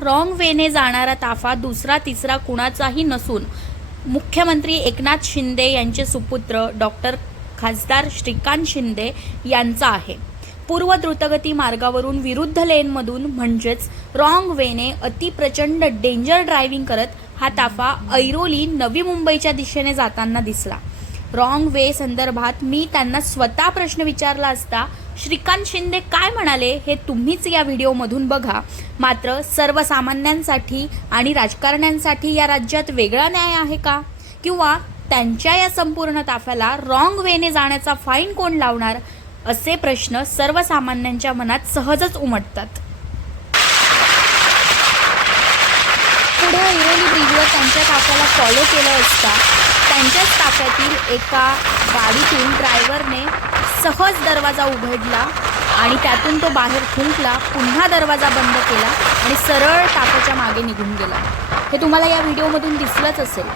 Wrong वेने जाणारा ताफा दुसरा तिसरा कुणाचाही नसून मुख्यमंत्री एकनाथ शिंदे यांचे सुपुत्र डॉक्टर खासदार श्रीकांत शिंदे यांचा आहे. पूर्व द्रुतगती मार्गावरून विरुद्ध लेनमधून म्हणजेच रॉंग वेने अतिप्रचंड डेंजर ड्रायव्हिंग करत हा ताफा ऐरोली नवी मुंबईच्या दिशेने जाताना दिसला. रॉंग वे संदर्भात मी त्यांना स्वतः प्रश्न विचारला असता श्रीकांत शिंदे काय म्हणाले हे तुम्हीच या व्हिडिओमधून बघा. मात्र सर्वसामान्यांसाठी आणि राजकारण्यांसाठी या राज्यात वेगळा न्याय आहे का? किंवा त्यांच्या या संपूर्ण ताफ्याला रॉंग वेने जाण्याचा फाईन कोण लावणार? असे प्रश्न सर्वसामान्यांच्या मनात सहजच उमटतात. पुढे ऐरोली ब्रिजवर त्यांच्या ताफ्याला फॉलो केलं असता त्यांच्याच ताफ्यातील एका गाडीतून ड्रायव्हरने सहज दरवाजा उघडला आणि त्यातून तो बाहेर थुंकला पुन्हा दरवाजा बंद केला आणि सरळ ताफ्याच्या मागे निघून गेला. हे तुम्हाला या व्हिडिओमधून दिसलंच असेल.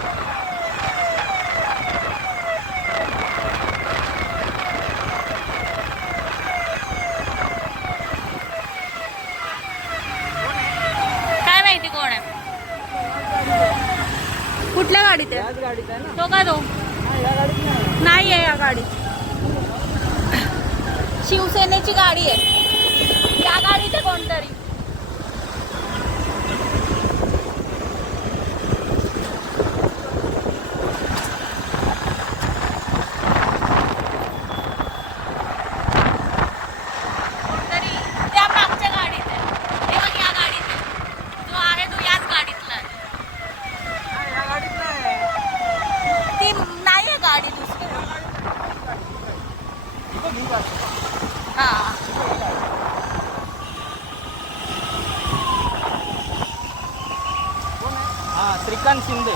काय माहिती कोण आहे? कुठल्या गाडीत आहे? तो का तो? नाही आहे या गाडीत. शिवसेनेची गाडी आहे. या गाडीचं कोणतरी त्या मागच्या गाडीत आहे हे बघ या गाडीत आहे जो आहे तो याच गाडीतला आहे हा, या गाडीत नाही ती नाही आहे गाडी दुसरी इथं घेऊ का? हा कोण आहे? हा श्रीकांत शिंदे.